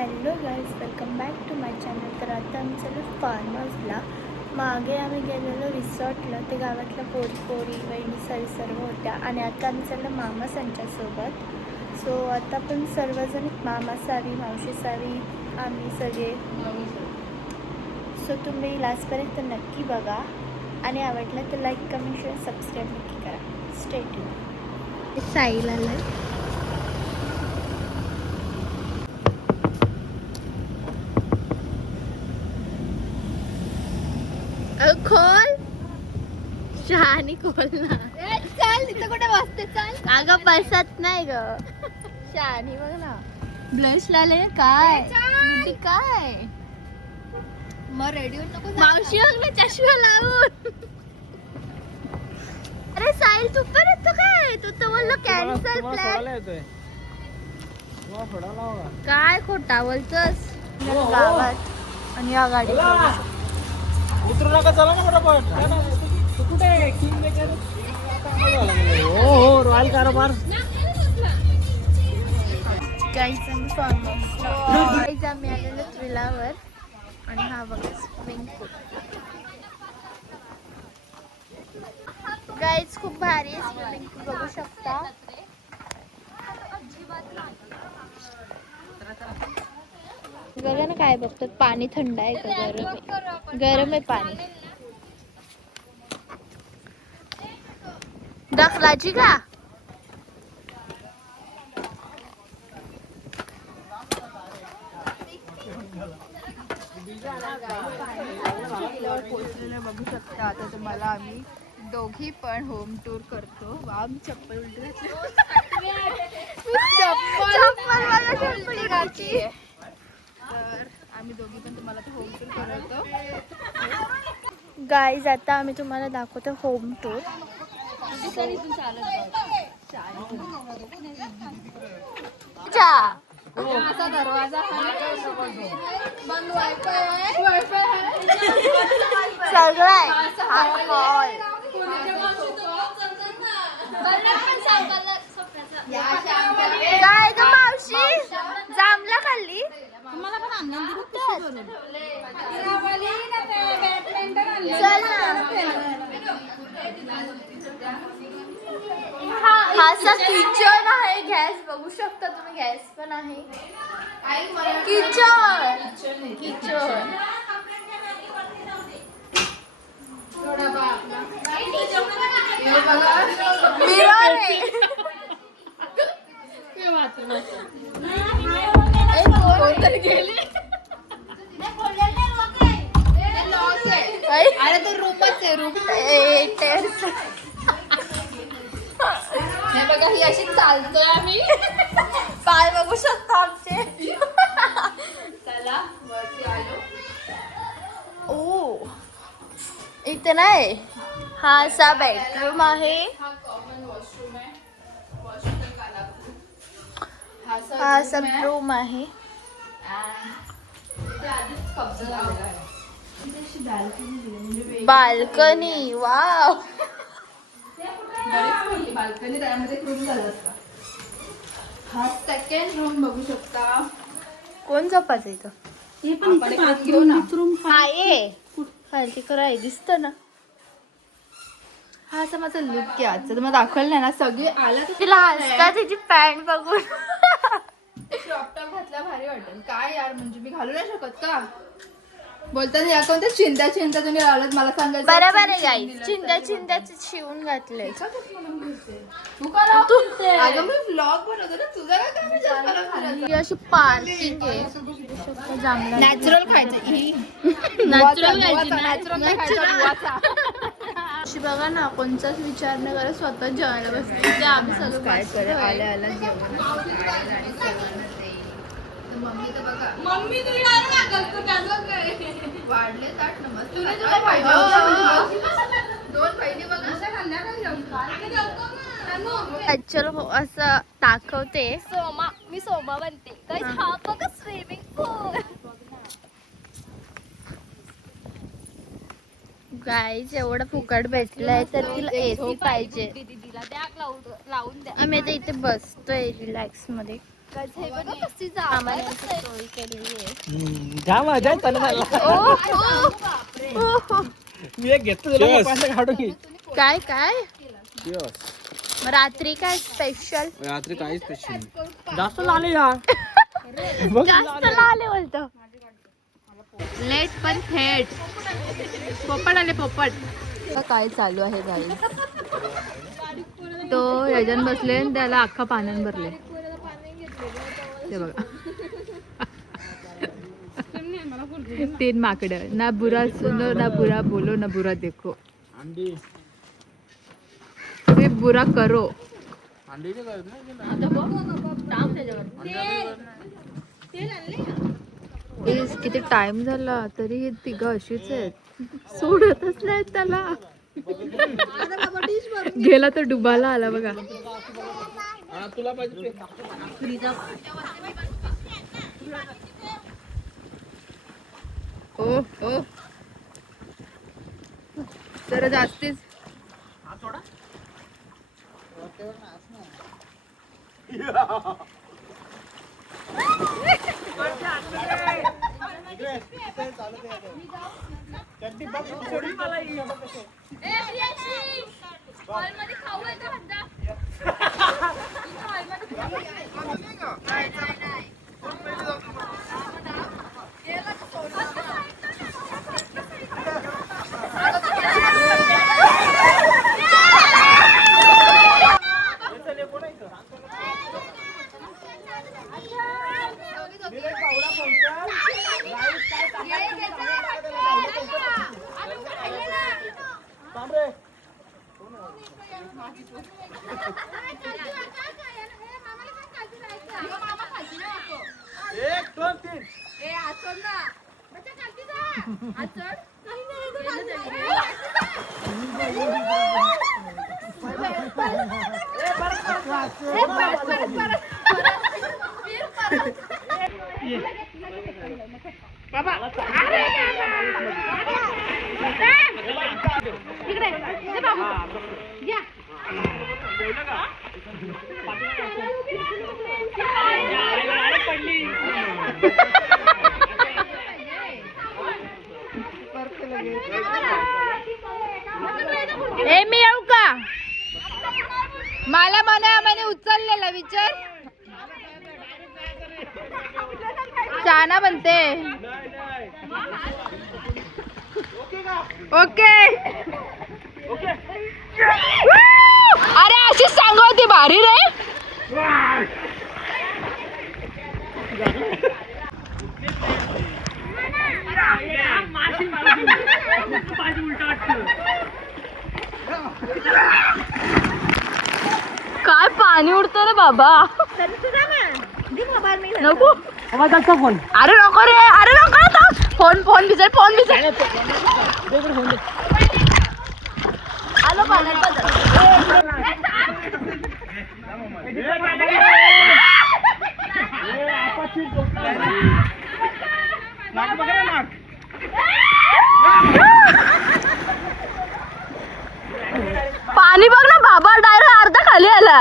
Hello guys, welcome back to my channel. तर आता आम्ही चालू फार्म हाऊसला. मागे आम्ही गेलेलो रिसॉर्टला, ते गावातल्या पोरी वहिनी सर्व होत्या. आणि आता आम्ही चाललो मामा संच्यासोबत. सो आता पण सर्वजण मामा सावी, मावशी सावी, आम्ही सगळे. सो तुम्ही लास्टपर्यंत नक्की बघा आणि आवडलं तर लाईक, कमेंट, शेअर, सबस्क्राईब नक्की करा. Stay tune. साईल आलं. खोल शहाणी खोल ना. चल तिथं कुठे बसते. चल अगं बसत नाही ग. शहाणी बघ ना. ब्लश लाले काय गुड्डी काय. मग रेडिओ नको मावशी बघ ना चष्मा लावून. अरे साहिल तू पण येतो काय. तू तर बोललो कॅन्सल प्लॅन. काय खोटा बोलतोस गावात. आणि या गाडी उतरू नका, चला ना फटाफट. तू कुठे आहे? King maker. हो रॉयल कारभार. गाईज आम्ही आलेलो विलावर. आणि हा बघा स्विमिंग पूल. गाईज खूप भारी आहे स्विमिंग पूल, बघू शकता. बघा ना काय बघतात. पाणी थंड आहे का गरम आहे. गरम आहे पाणी. दाखलाची का. पोहोचलेलं बघू शकता. आता तुम्हाला आम्ही दोघी पण होम टूर करतो. वाम चप्पल उलटी चप्पल घातली. तर आम्ही दोघी पण तुम्हाला होम टूर करतो. गाईज आता आम्ही तुम्हाला दाखवतो होम टूर. असा दरवाजा सगळं आहे. काय ग मावशी जांभला खाल्ली. तुम्हाला पण आनंद चल ना. हा किचन आहे. गॅस बघू शकता तुम्ही. गॅस पण आहे. किचन किचन अरे तो रूमच आहे. रूम हे बघा, ही अशी चालतोय आम्ही. पाय बघू शकता आमचे. चला वरती आलो. ओ इथे नाही. हा असा बेडरूम आहे. हा कॉमन वॉशरूम आहे. वॉशरूम काला. हा असा रूम आहे. Balcony wow. बाल्कनी त्यामध्ये रूम झाला असता. हा सेकंड रूम बघू शकता. कोण झोपायचं इथं. घेऊ ना. आहे खालती कराय दिसत ना. हा असा माझा लुक आहे आजचा. तुम्हाला दाखवलं नाही ना. सगळे आला तिला हसता तिची पॅन्ट बघून. क्रॉप टॉप घातला भारी वाटेल. काय यार, म्हणजे मी घालू नाही शकत का. बोलतात या कोणत्या चिंता तुम्ही लावलं मला सांगायचं. बरोबर आहे गाईस. चिंध्याचे शिवून घातले. तू का अगं मी व्लॉग बनवतो ना. तुझा काय काम आहे. ही अशी पार्किंग आहे. नॅचरल खायचं. नॅचरल नॅचरल बघा ना. कोणताच विचार न करत स्वतः जेवायला बसते. ते आम्ही सगळं काय करे आल्या जेवण. मम्मी तर बघा. मम्मी वाढले ताट नमस्ते. तुला पाहिजे दोन बहिणी बघा. हो असं दाखवते. मी सोमा बनते. हा बघा स्विमिंग पूल. गाईज एवढं फुकट भेटलंय तर तिला एसी पाहिजे. दीदीला द्या लावून द्या. आम्ही आता इथे बसतोय रिलॅक्स मध्ये. गाईज हे बघा कशी जागा आहे, कसं आहे. सोय केलेली आहे. जा मजा आहे चालला. मी एक घेतो तुला पप्पांना काढून घे. काय काय मग रात्री काय स्पेशल? रात्री काही स्पेशल जास्त झाले या. जास्त आले बोलतो. लेट पण थेट. पोपट आले पोपट. काय चालू आहे गाई? तो याच्यान बसले आणि त्याला अख्खा पाण्यान भरले. ते बघा 3 माकड. ना बुरा सुनो ना बुरा बोलो ना बुरा देखो. ते बुरा करो. किती टाइम झाला तरी हे तिघं अशीच आहेत, सोडतच नाहीत त्याला. गेला तर डुबाला आला बघा. तुला पाहिजे ओ ओ जरा जास्तीच. ए मी येऊ का? मला म्हणे उचललेला विचार. शाना बनते. ओके अरे अशीच सांगू होती भारी रे. काय पाणी उडतं रे बाबा. नको फोन. अरे नको रे, अरे नको आता. फोन भिजेल, फोन भिजेल. आलो पाण्यात. पाणी बघ ना बाबा, डायरेक्ट अर्धा खाली आला.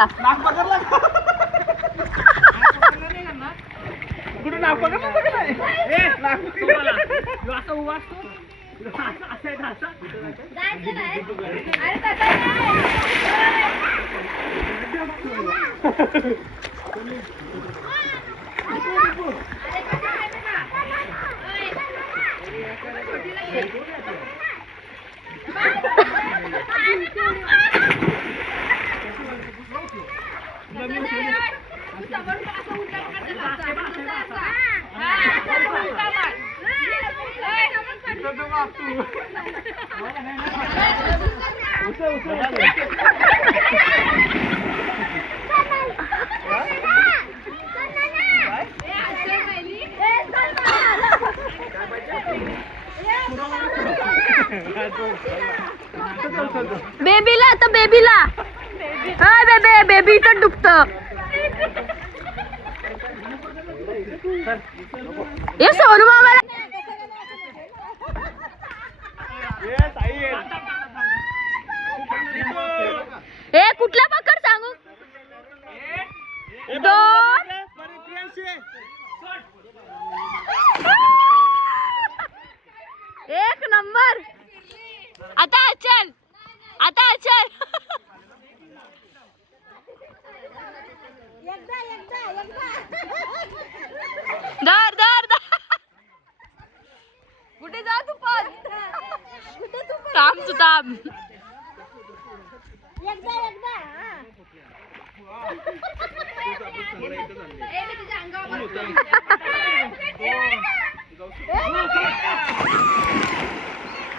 बेबीला आता बेबीला. हाय बेबी, बेबी इथं डुबतं. ये सोनू मामाला. ए कुठला पकड सांगू. 2 धर धर धर. कुठे जा तू पण थांब तू थांब.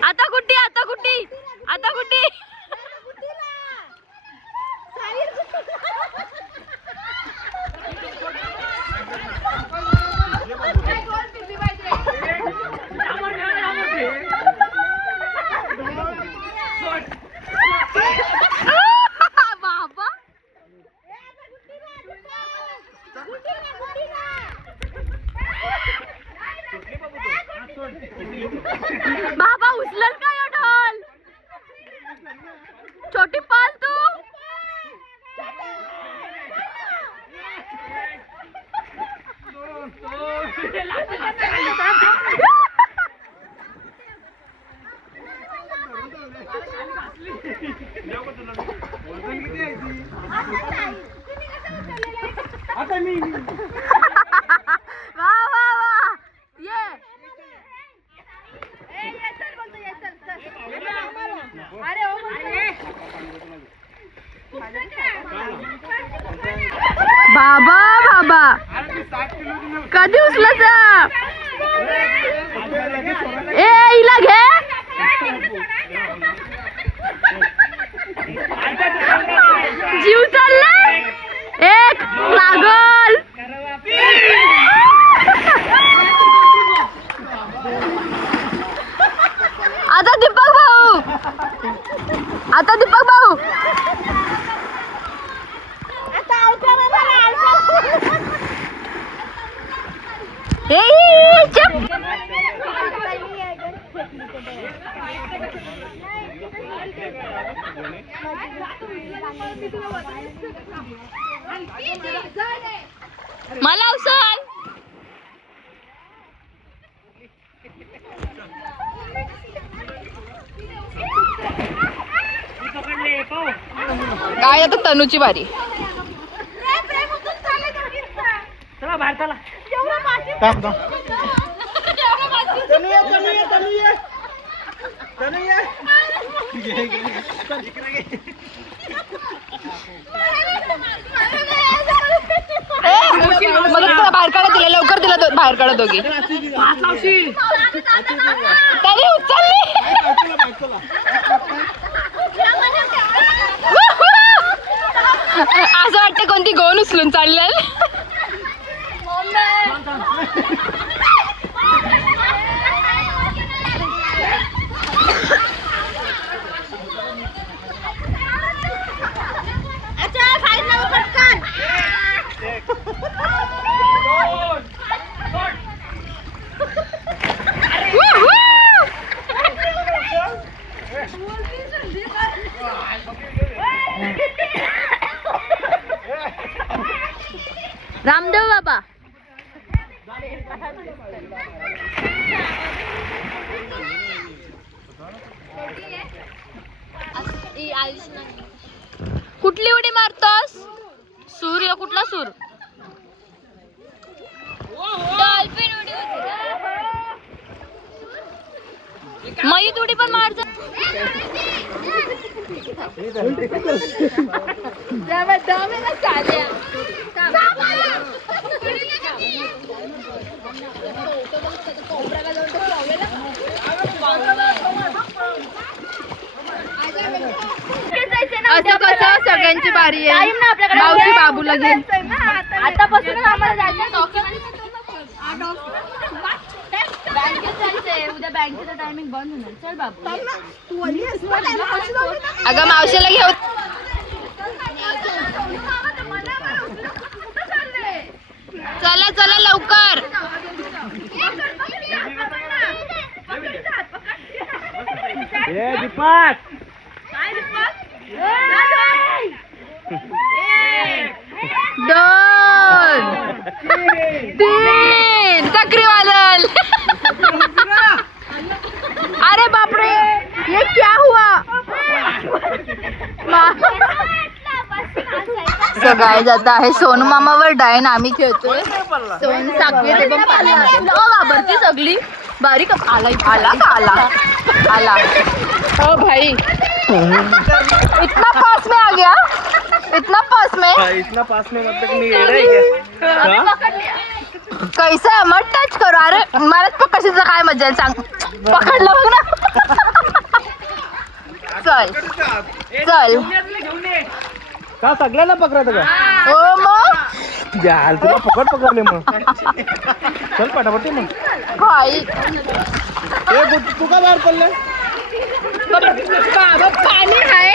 आता कुठे आता कुठे आता कुठे बाबा उचलल का यो ढोल छोटी पाल तू आता मी वा वा वा ये बाबा बाबा कधी उचलायचं ए हिला घे जीव चाललाय एक लागल आता दीपक भाऊ आता दीपक भाऊ ए चुप मला उचल काय आता तनूची बारी चला बाहेर चला मला बाहेर काढा दिला लवकर दिला बाहेर काढा दोघी तरी उचलली असं वाटतं कोणती गोन उचलून चाललेल रामदेव बाबा कुठली उडी मारतोस सूर्य कुठला सूर डॉल्फिन उडी होती मयी उडी पण मार असं कसं सगळ्यांची बारी आहे मावशी बाबूला घे आतापासूनच आम्हाला जायचं बँकेत जायचंय उद्या बँकेचं टायमिंग बंद होणार चल बाबू अगं मावशीला घेऊ चला चला लवकर दीपक दोन तीन चक्रीवादल अरे बापरे ये क्या हुआ सगळे जात आहे सोनू मामावर डायन आम्ही खेळतोय पडला सोन साखळी ते पण पाहिलं. वापरती सगळी बारीक आला आला का आला ओ भाई इतना पास में आ गया इतना पास में इतना पास में मतलब मी येडा आहे क्या कैसा आहे मग टच करू अरे मलाच पण कशाचं काय मजा आहे सांग पकडलं बघ ना चल चल का सगळ्याला पकडायचं का हो मग जाल तुला पकडले मग चल पटापट ये मग भाई तू का बाहेर पडले बाबा पाणी आहे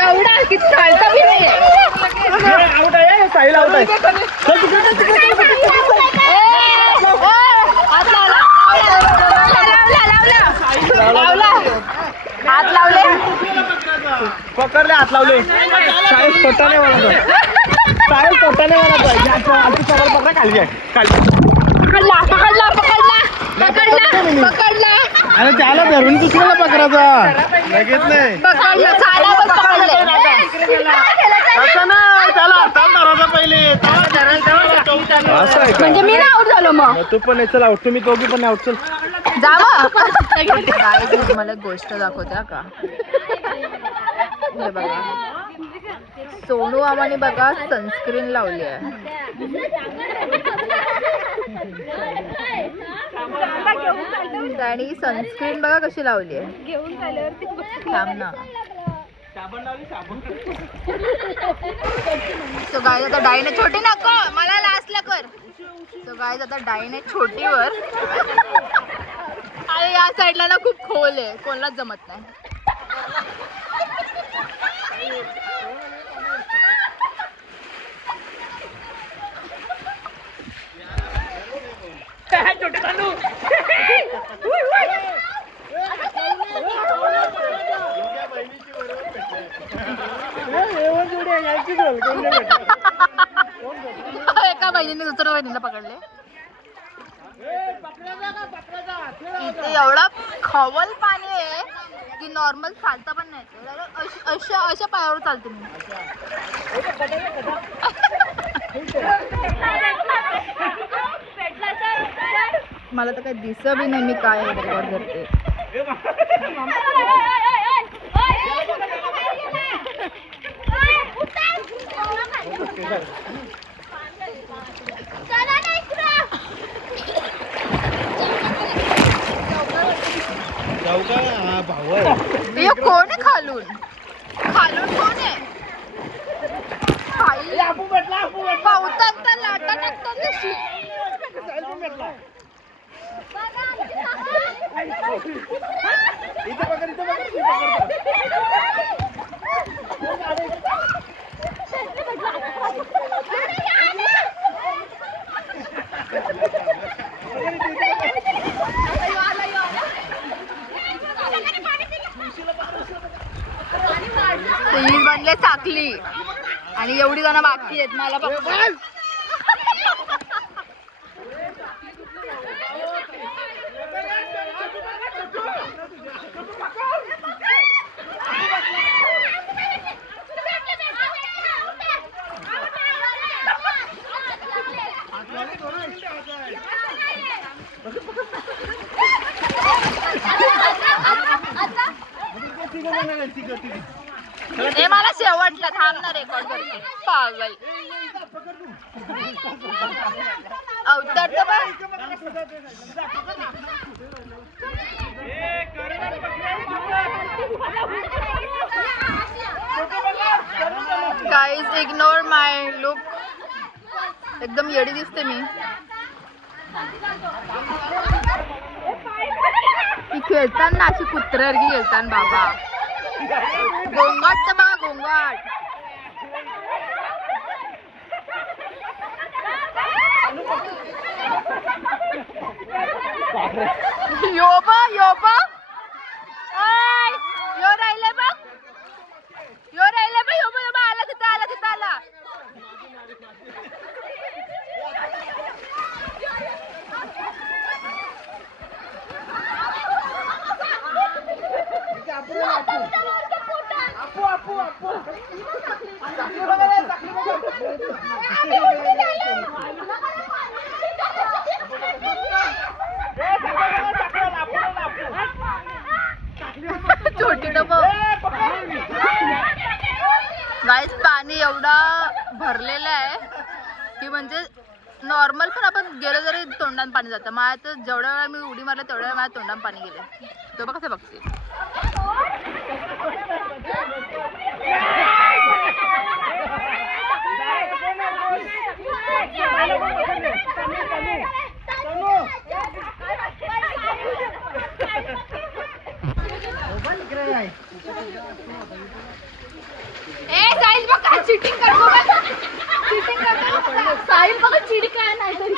एवढा की चालता बी नाही आउट आहे साहिल आउट आहे चल हात लावले पकडले हात लावले साहिल स्वतःने मला साहिल स्वतःने मला पकडा खाली आहे पकडला अरे त्याला धरून दुसऱ्याला पकडायचा लगेच नाही पकडलं चाला पण पकडले असं नाही त्याला हाताला धरायचा पहिले असं आहे म्हणजे मी ना आउट झालो मग तू पण चल आउट तुम्ही दोघी पण आउट चल जा मग तुम्हाला गोष्ट दाखवत्या का हे बघा सोनू आम्हाने बघा सनस्क्रीन लावली आहे आणि सनस्क्रीन बघा कशी लावली आहे थांब ना सो गाय आता डाईने छोटी नको मला लास्टला कर सो गाय आता डाईने छोटीवर आणि या साईडला ना खूप खोल आहे कोणालाच जमत नाही एका बहिणीने दुसऱ्या बहिणीला पकडले इथे एवढा खवल पाणी आहे की नॉर्मल चालता पण नाही अशा पायावर चालते मी मला तर काही दिसत बी नाही मी काय रेकॉर्ड करते जाऊ का हा भाऊ आहे ये कोण आहे खालून खालून कोण आहे पावतात तर लाटा टाकतात तशी इथे पकड ही बनले चाकली आणि एवढी जण बाकी आहेत मला पकड हे मला शेवटला थांबणार रेकॉर्ड करते पागल अवतार तर गाइस इग्नोर माय लुक एकदम येडी दिसते मी खेळताना अशी कुत्र्यासारखी खेळताना बाबा गोंगाट तर बघा गोंगाट योबा योबा यो राहिले बघ योबा योबा आला तिथं आला पाणी एवढा भरलेलं आहे की म्हणजे नॉर्मल पण आपण गेलो तरी तोंडात पाणी जातं. माझ्या तर जेवढ्या वेळा मी उडी मारलं तेवढ्या वेळा माझ्या तोंडात पाणी गेले. तो बघ कसं बघते. साहिल बघा चिटिंग करतो. चिटिंग करतो साहिल बघा चिटिंग काय नाही तरी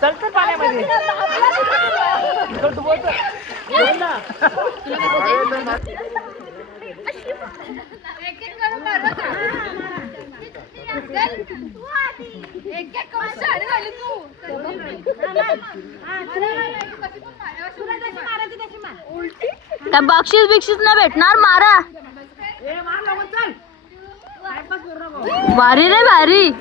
चलते पाण्यामध्ये त्या बक्षीस बिक्षीस नाही भेटणार. मारा भारी रे भारी.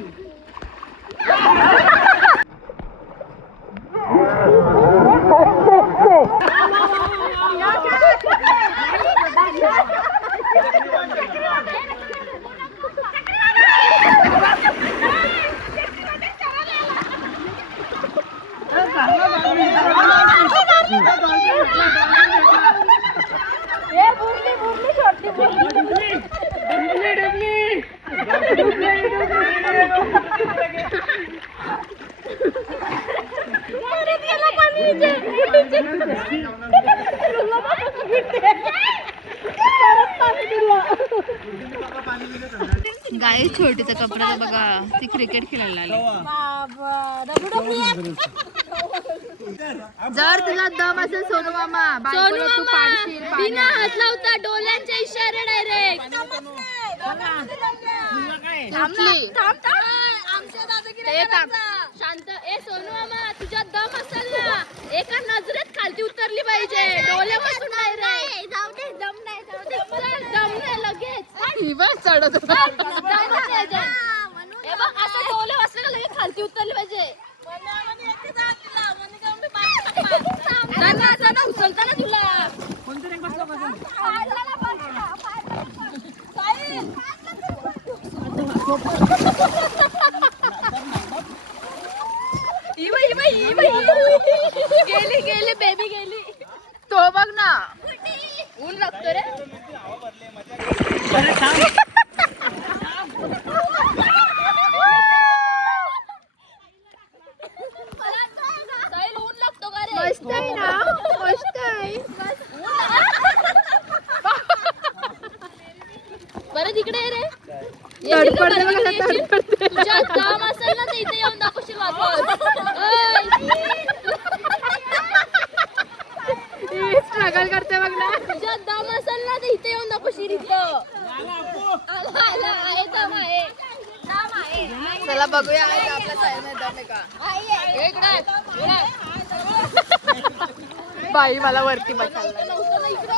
गाय छोटीचा कपडा तर बघा ती क्रिकेट खेळायला आली. जर तुला दम असेल सोनू मामा बायकोला तू पाडशील बिना हात लावता डोळ्यांच्या इशारे डायरेक्ट शांत. ए सोनू मामा तुझ्या दम असेल ना एका नजरेत खालती उतरली पाहिजे डोळ्यापासून डायरेक्ट. जाऊ दे दम नाही जाऊ दे दम नाही लगेच ही बघ चढत हे बघ असं डोळे वाचले का लगेच खालती उतरली पाहिजे. उचलता ना तुला गेली गेली बेबी गेली. तो बघ ना ऊन लागतो रे. साहिल ऊन लागतो का रे. मस्त आहे ना मस्त आहे. बरं तिकडे ये रे. तडफडते बघा, तडफडते. तुझ्या दम असेल ना तर इथे येऊन दाखवशील वापस. स्ट्रगल करते बघ ना. तुझ्या दम असेल ना तर इथे येऊन दाखवशील इथं. आला, आहे दम आहे. दम आहे. चला बघूया आज आपला साई मैदान आहे का. इकडे बाई मला वरती बसायला. इकडे